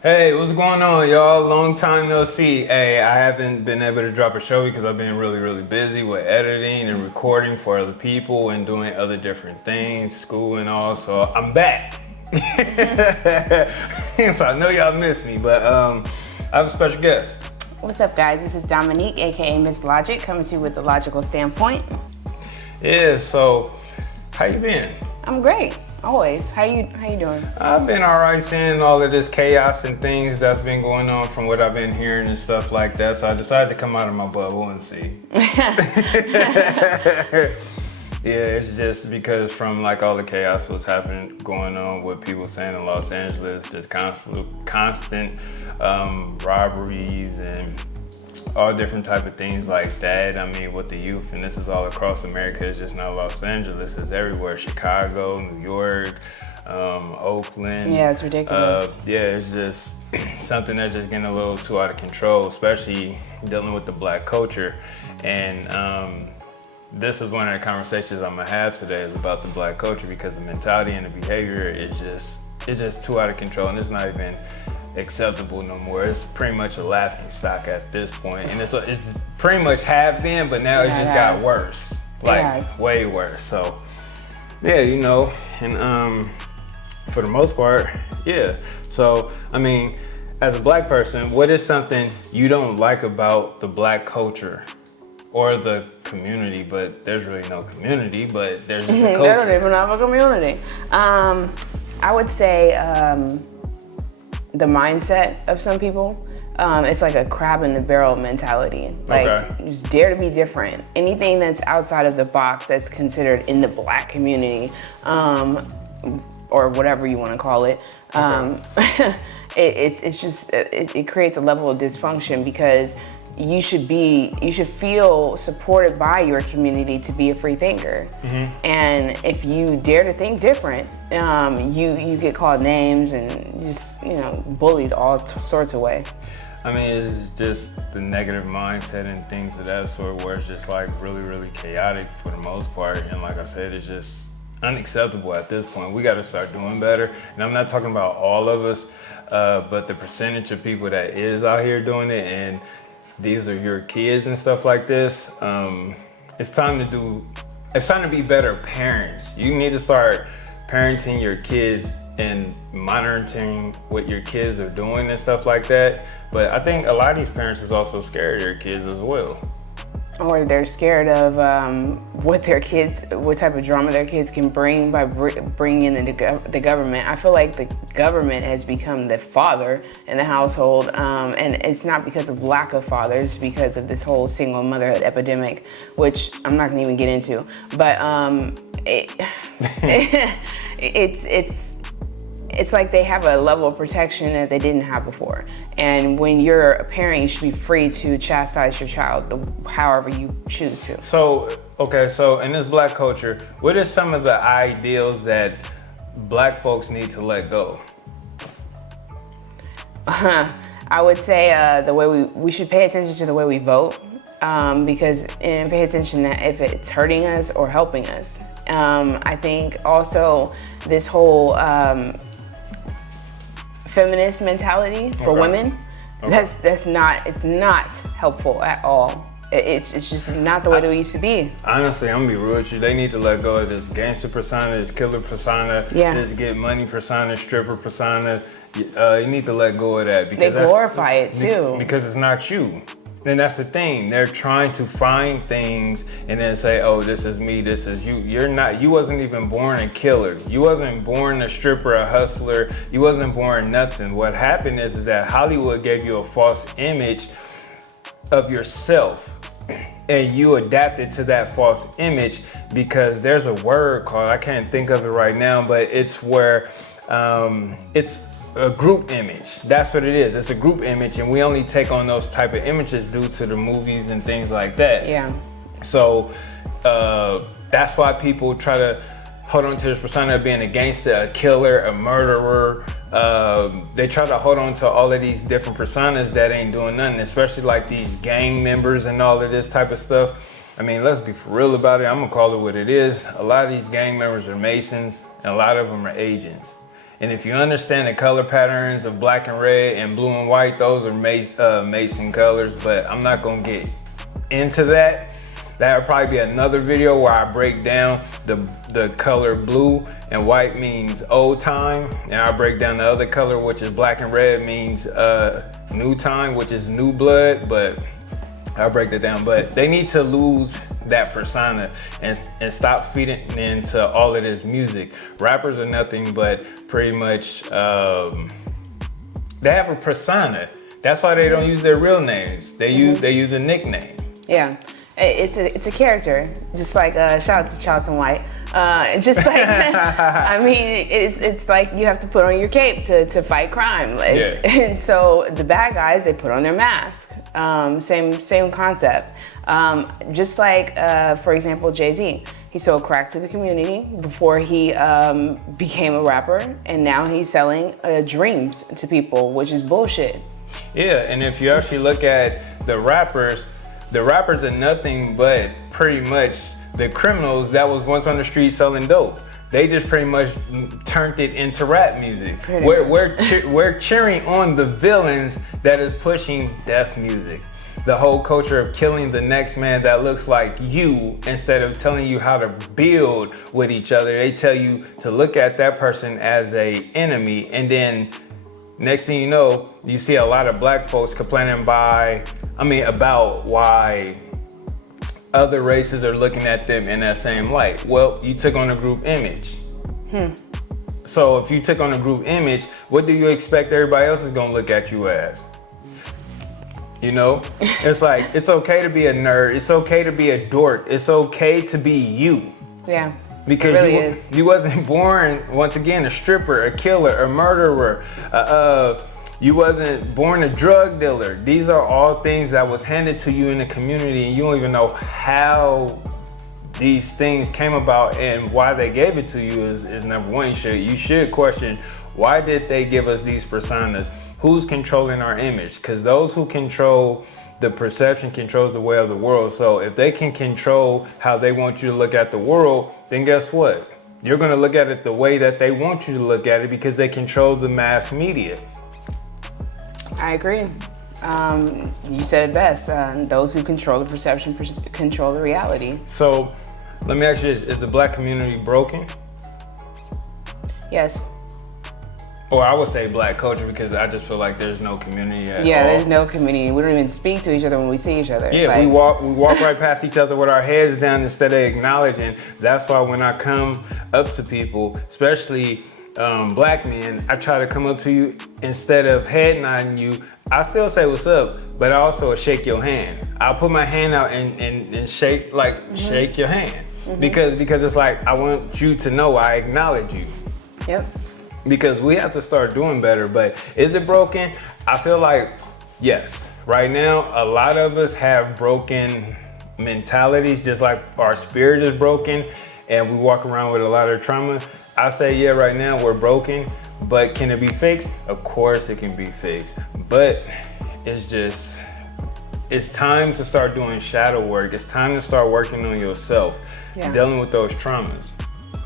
Hey, what's going on, y'all? Long time no see. Hey, I haven't been able to drop a show because I've been really busy with editing and recording for other people and doing other different things, school and all. So I'm back. So I know y'all miss me, but I have a special guest. What's up, guys? This is Dominique, aka Miss Logic, coming to you with the logical standpoint. Yeah. So, how you been? I'm great, always. How you doing? I've been all right, seeing all of this chaos and things that's been going on from what I've been hearing and stuff like that. So I decided to come out of my bubble and see. Yeah, it's just because from like all the chaos what's happening, going on with people saying in Los Angeles, just constant robberies and all different type of things like that. I mean, with the youth, and this is all across America. It's just not Los Angeles. It's everywhere. Chicago, New York, Oakland. Yeah, it's ridiculous. Yeah, it's just something that's just getting a little too out of control, especially dealing with the Black culture. And this is one of the conversations I'm gonna have today is about the Black culture, because the mentality and the behavior is just too out of control, and it's not even acceptable no more. It's pretty much a laughing stock at this point, and it's pretty much have been, but now it just got worse, like way worse. So yeah, you know, and for the most part, yeah. So I mean, as a Black person, what is something you don't like about the Black culture or the community? But there's really no community, but there's just a culture. They don't even have a community. I would say the mindset of some people. It's like a crab in the barrel mentality. Like, just dare to be different. Anything that's outside of the box that's considered in the Black community, or whatever you want to call it, it creates a level of dysfunction, because you should feel supported by your community to be a free thinker. Mm-hmm. And if you dare to think different, you get called names and just, bullied all sorts of way. I mean, it's just the negative mindset and things of that sort, where it's just like really chaotic for the most part. And like I said, it's just unacceptable at this point. We got to start doing better. And I'm not talking about all of us, but the percentage of people that is out here doing it, and these are your kids and stuff like this. It's time to be better parents. You need to start parenting your kids and monitoring what your kids are doing and stuff like that. But I think a lot of these parents is also scared of their kids as well. Or they're scared of what type of drama their kids can bring by bringing in the government. I feel like the government has become the father in the household, and it's not because of lack of fathers, it's because of this whole single motherhood epidemic, which I'm not gonna even get into. But it's like they have a level of protection that they didn't have before. And when you're a parent, you should be free to chastise your child however you choose to. So in this Black culture, what are some of the ideals that Black folks need to let go? I would say the way we should pay attention to the way we vote, and pay attention to if it's hurting us or helping us. I think also this whole feminist mentality for women, it's not helpful at all. It's just not the way that we used to be. Honestly, I'm gonna be real with you. They need to let go of this gangster persona, this killer persona, this get money persona, stripper persona. You need to let go of that, because they glorify it too. Because it's not you. And that's the thing. They're trying to find things and then say, oh, this is me, this is you. You wasn't even born a killer. You wasn't born a stripper, a hustler. You wasn't born nothing. What happened is that Hollywood gave you a false image of yourself, and you adapted to that false image, because there's a word called, I can't think of it right now, but it's where it's a group image. That's what it is. It's a group image, and we only take on those type of images due to the movies and things like that. Yeah. So that's why people try to hold on to this persona of being a gangster, a killer, a murderer. They try to hold on to all of these different personas that ain't doing nothing, especially like these gang members and all of this type of stuff. I mean, let's be for real about it. I'm gonna call it what it is. A lot of these gang members are Masons, and a lot of them are agents. And if you understand the color patterns of black and red and blue and white, those are Mason colors, but I'm not gonna get into that. That'll probably be another video where I break down the color blue and white means old time, and I break down the other color, which is black and red, means new time, which is new blood, but I'll break that down. But they need to lose that persona and stop feeding into all of this music. Rappers are nothing but pretty much, they have a persona. That's why they don't use their real names. They use a nickname. Yeah, it's a character, just like shout out to Charleston White. Just like I mean, it's like you have to put on your cape to fight crime. And so the bad guys, they put on their mask. Same concept. Just like for example, Jay-Z. He sold crack to the community before he became a rapper, and now he's selling dreams to people, which is bullshit. Yeah, and if you actually look at the rappers are nothing but pretty much the criminals that was once on the street selling dope. They just pretty much turned it into rap music. We're cheering on the villains that is pushing death music. The whole culture of killing the next man that looks like you, instead of telling you how to build with each other, they tell you to look at that person as a enemy. And then next thing you know, you see a lot of black folks complaining about why other races are looking at them in that same light. Well, you took on a group image. So if you took on a group image, what do you expect everybody else is gonna look at you as? You know, it's like, it's okay to be a nerd. It's okay to be a dork. It's okay to be you. Yeah. Because it really is. You wasn't born, once again, a stripper, a killer, a murderer. You wasn't born a drug dealer. These are all things that was handed to you in the community, and you don't even know how these things came about and why they gave it to you is number one. You should question, why did they give us these personas? Who's controlling our image? Because those who control the perception controls the way of the world. So if they can control how they want you to look at the world, then guess what? You're gonna look at it the way that they want you to look at it, because they control the mass media. I agree. You said it best. Those who control the perception control the reality. So let me ask you this, is the black community broken? Yes. Or I would say black culture, because I just feel like there's no community at all. Yeah, there's no community. We don't even speak to each other when we see each other. Yeah, like, we walk right past each other with our heads down instead of acknowledging. That's why when I come up to people, especially black men, I try to come up to you, instead of head nodding you, I still say what's up, but I also shake your hand. I'll put my hand out and shake, shake your hand. Because it's like, I want you to know I acknowledge you. Yep. Because we have to start doing better. But is it broken? I feel like, yes. Right now, a lot of us have broken mentalities, just like our spirit is broken and we walk around with a lot of trauma. I say, yeah, right now we're broken, but can it be fixed? Of course it can be fixed. But it's time to start doing shadow work. It's time to start working on yourself, dealing with those traumas.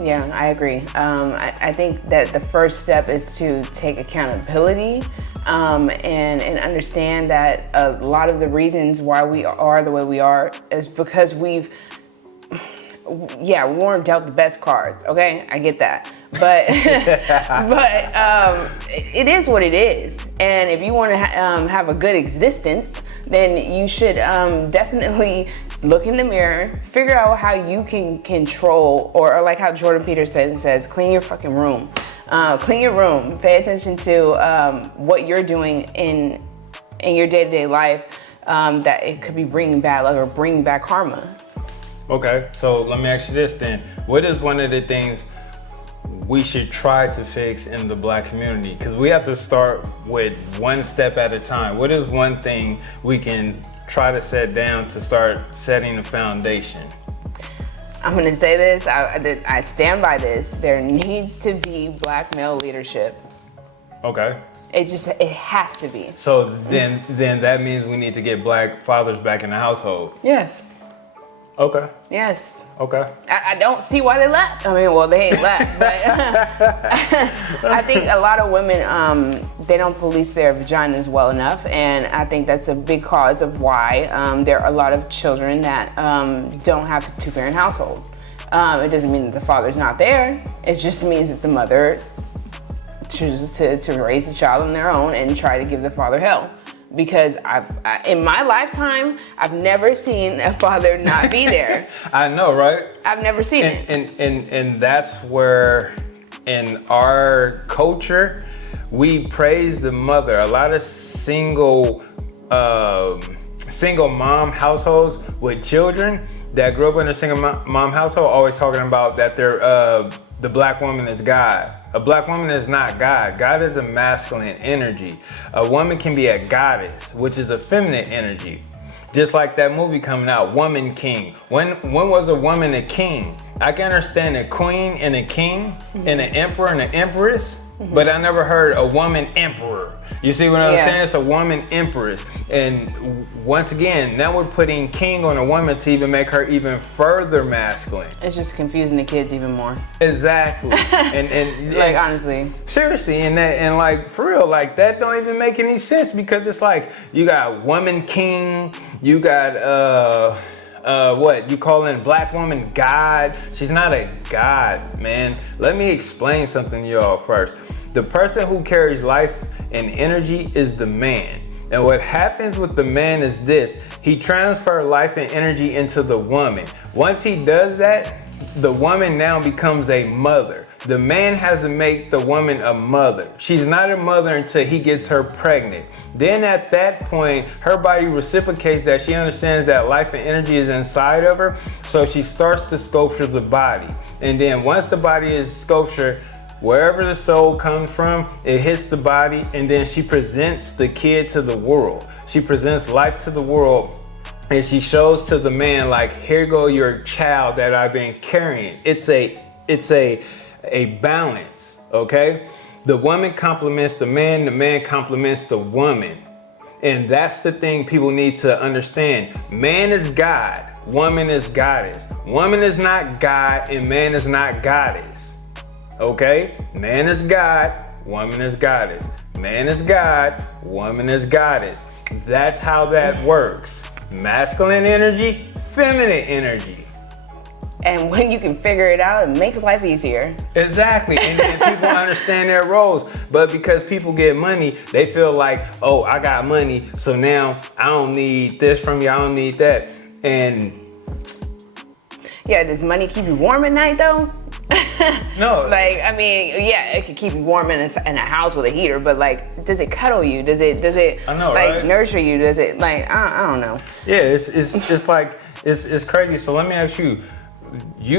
Yeah, I agree. I think that the first step is to take accountability and understand that a lot of the reasons why we are the way we are is because we weren't dealt the best cards, okay? I get that. But it is what it is. And if you want to have a good existence, then you should definitely look in the mirror, figure out how you can control, or like how Jordan Peterson says, clean your fucking room. Clean your room. Pay attention to what you're doing in your day-to-day life, that it could be bringing bad luck or bringing back karma. Okay, so let me ask you this then. What is one of the things we should try to fix in the black community? Because we have to start with one step at a time. What is one thing we can try to set down to start setting the foundation? I'm gonna say this, I stand by this. There needs to be black male leadership. Okay. It has to be. So then that means we need to get black fathers back in the household. Yes. Okay. Yes. Okay. I don't see why they left. I mean, well, they ain't left, but I think a lot of women, they don't police their vaginas well enough, and I think that's a big cause of why there are a lot of children that don't have a two-parent household. It doesn't mean that the father's not there. It just means that the mother chooses to raise the child on their own and try to give the father hell. Because in my lifetime, I've never seen a father not be there. I know, right? I've never seen it. And that's where in our culture, we praise the mother. A lot of single mom households with children that grew up in a single mom household always talking about that they're the black woman is God. A black woman is not God. God is a masculine energy. A woman can be a goddess, which is a feminine energy. Just like that movie coming out, Woman King. When was a woman a king? I can understand a queen and a king, and an emperor and an empress, but I never heard a woman emperor. You see what I'm saying? It's a woman empress. And once again, now we're putting king on a woman to even make her even further masculine. It's just confusing the kids even more. Exactly. and like, honestly. Seriously, and like for real, like that don't even make any sense, because it's like you got woman king, you got what you calling black woman God. She's not a god, man. Let me explain something to y'all first. The person who carries life and energy is the man. And what happens with the man is this: he transfers life and energy into the woman. Once he does that, the woman now becomes a mother. The man has to make the woman a mother. She's not a mother until he gets her pregnant. Then at that point, her body reciprocates that. She understands that life and energy is inside of her. So she starts to sculpture the body. And then once the body is sculptured, wherever the soul comes from, it hits the body, and then she presents the kid to the world. She presents life to the world, and she shows to the man, like, here go your child that I've been carrying. It's a balance, okay? The woman complements the man complements the woman. And that's the thing people need to understand. Man is God, woman is goddess. Woman is not God, and man is not goddess. Okay? Man is God, woman is goddess. Man is God, woman is goddess. That's how that works. Masculine energy, feminine energy. And when you can figure it out, it makes life easier. Exactly. And people understand their roles. But because people get money, they feel like, oh, I got money, so now I don't need this from you, I don't need that. And yeah, does money keep you warm at night though? No. Like, I mean, yeah, it could keep you warm in a house with a heater, but like, does it cuddle you? Does it I know, like right? nurture you? Does it like, I don't know. Yeah, it's like, it's crazy. So let me ask you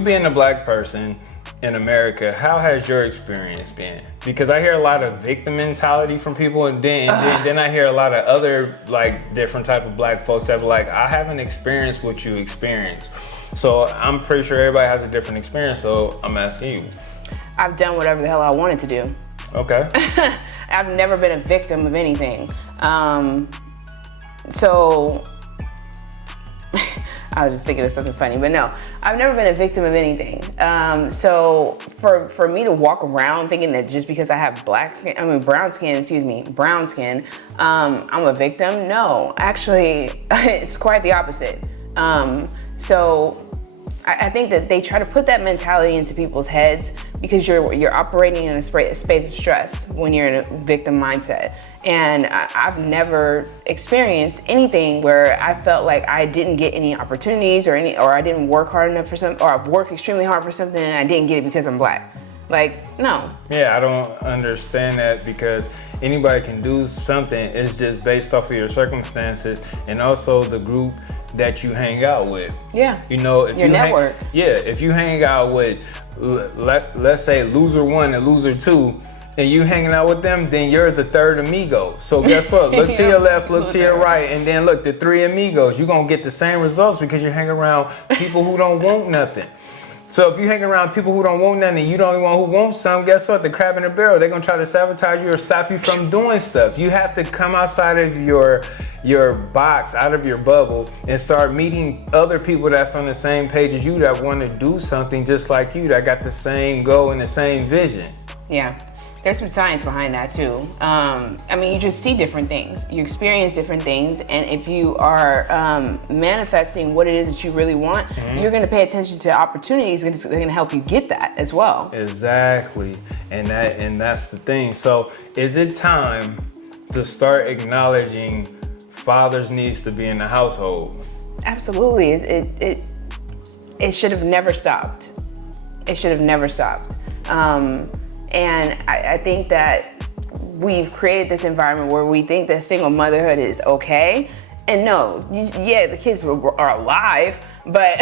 being a black person in America, how has your experience been? Because I hear a lot of victim mentality from people, and then I hear a lot of other like different type of black folks that are like, I haven't experienced what you experienced. So I'm pretty sure everybody has a different experience, so I'm asking you. I've done whatever the hell I wanted to do. Okay. I've never been a victim of anything. So I was just thinking of something funny, but no, I've never been a victim of anything. So for me to walk around thinking that just because I have brown skin, I'm a victim. No, actually, it's quite the opposite. So I think that they try to put that mentality into people's heads because you're operating in a space of stress when you're in a victim mindset. And I've never experienced anything where I felt like I didn't get any opportunities or I didn't work hard enough for something, or I've worked extremely hard for something and I didn't get it because I'm black. Like, no. Yeah, I don't understand that, because anybody can do something. It's just based off of your circumstances and also the group that you hang out with. Yeah. You know, if your network. If you hang out with, let's say, loser 1 and loser 2, and you hanging out with them, then you're the third amigo. So guess what? Look to your left, look to your right, and then look, the 3 amigos. You're gonna get the same results because you're hanging around people who don't want nothing. So if you hang around people who don't want nothing and you the only one who wants some, guess what? The crab in the barrel. They're gonna try to sabotage you or stop you from doing stuff. You have to come outside of your your box, out of your bubble, and start meeting other people that's on the same page as you, that want to do something just like you, that got the same goal and the same vision. Yeah. There's some science behind that too. I mean, you just see different things. You experience different things. And if you are manifesting what it is that you really want, you're going to pay attention to opportunities that are going to help you get that as well. Exactly. And that's the thing. So is it time to start acknowledging fathers' needs to be in the household? Absolutely. It should have never stopped. It should have never stopped. And I think that we've created this environment where we think that single motherhood is okay. And no, yeah, the kids are alive, but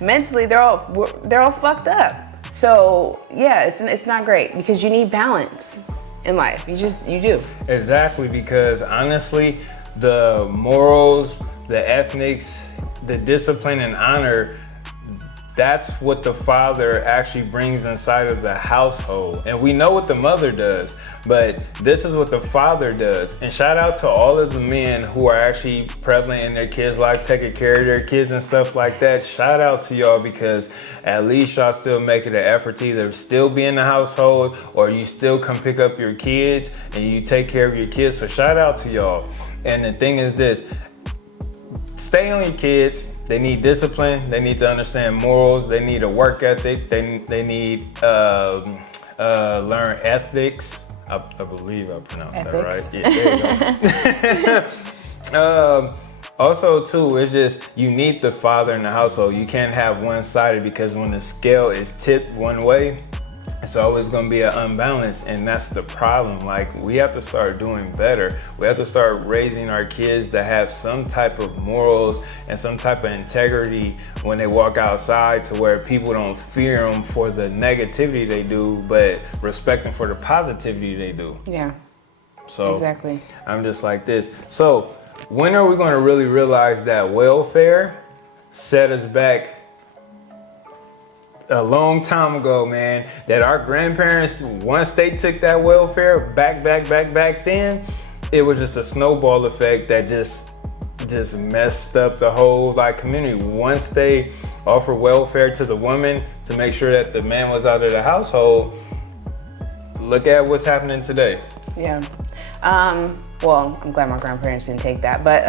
mentally they're all fucked up. So yeah, it's not great, because you need balance in life. You do. Exactly, because honestly, the morals, the ethics, the discipline and honor, that's what the father actually brings inside of the household. And we know what the mother does, but this is what the father does. And shout out to all of the men who are actually prevalent in their kids' life, taking care of their kids and stuff like that. Shout out to y'all, because at least y'all still make it an effort to either still be in the household, or you still come pick up your kids and you take care of your kids. So shout out to y'all. And the thing is this, stay on your kids. They need discipline. They need to understand morals. They need a work ethic. They need learn ethics. I believe I pronounced ethics. That right. Yeah, there you go. Also, too, it's just you need the father in the household. You can't have one-sided, because when the scale is tipped one way, it's always going to be an unbalance, and that's the problem. Like, we have to start doing better. We have to start raising our kids that have some type of morals and some type of integrity when they walk outside, to where people don't fear them for the negativity they do, but respect them for the positivity they do. Yeah. So exactly. I'm just like this. So when are we going to really realize that welfare set us back a long time ago, man? That our grandparents, once they took that welfare back then, it was just a snowball effect that just messed up the whole community. Once they offered welfare to the woman to make sure that the man was out of the household, look at what's happening today. Yeah. Well, I'm glad my grandparents didn't take that, but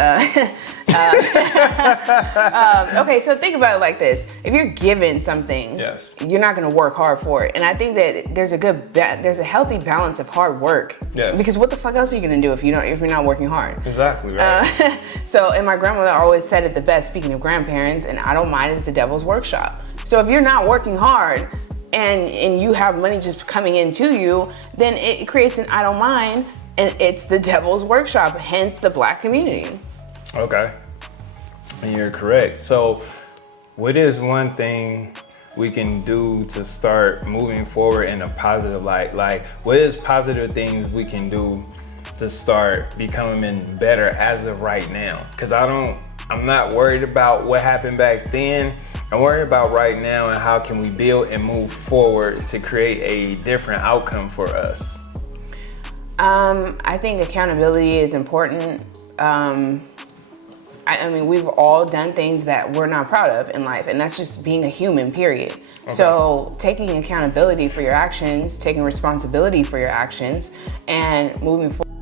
okay, so think about it like this. If you're given something, yes, you're not gonna work hard for it. And I think that there's a healthy balance of hard work. Yes. Because what the fuck else are you gonna do if you're not working hard? Exactly, right. And my grandmother always said it the best, speaking of grandparents, and I don't mind, it's the devil's workshop. So if you're not working hard and you have money just coming into you, then it creates an I don't mind. And it's the devil's workshop, hence the Black community. Okay, and you're correct. So what is one thing we can do to start moving forward in a positive light? Like, what is positive things we can do to start becoming better as of right now? Because I'm not worried about what happened back then. I'm worried about right now, and how can we build and move forward to create a different outcome for us? I think accountability is important. I mean, we've all done things that we're not proud of in life, and that's just being a human, period. Okay. So taking accountability for your actions, taking responsibility for your actions, and moving forward.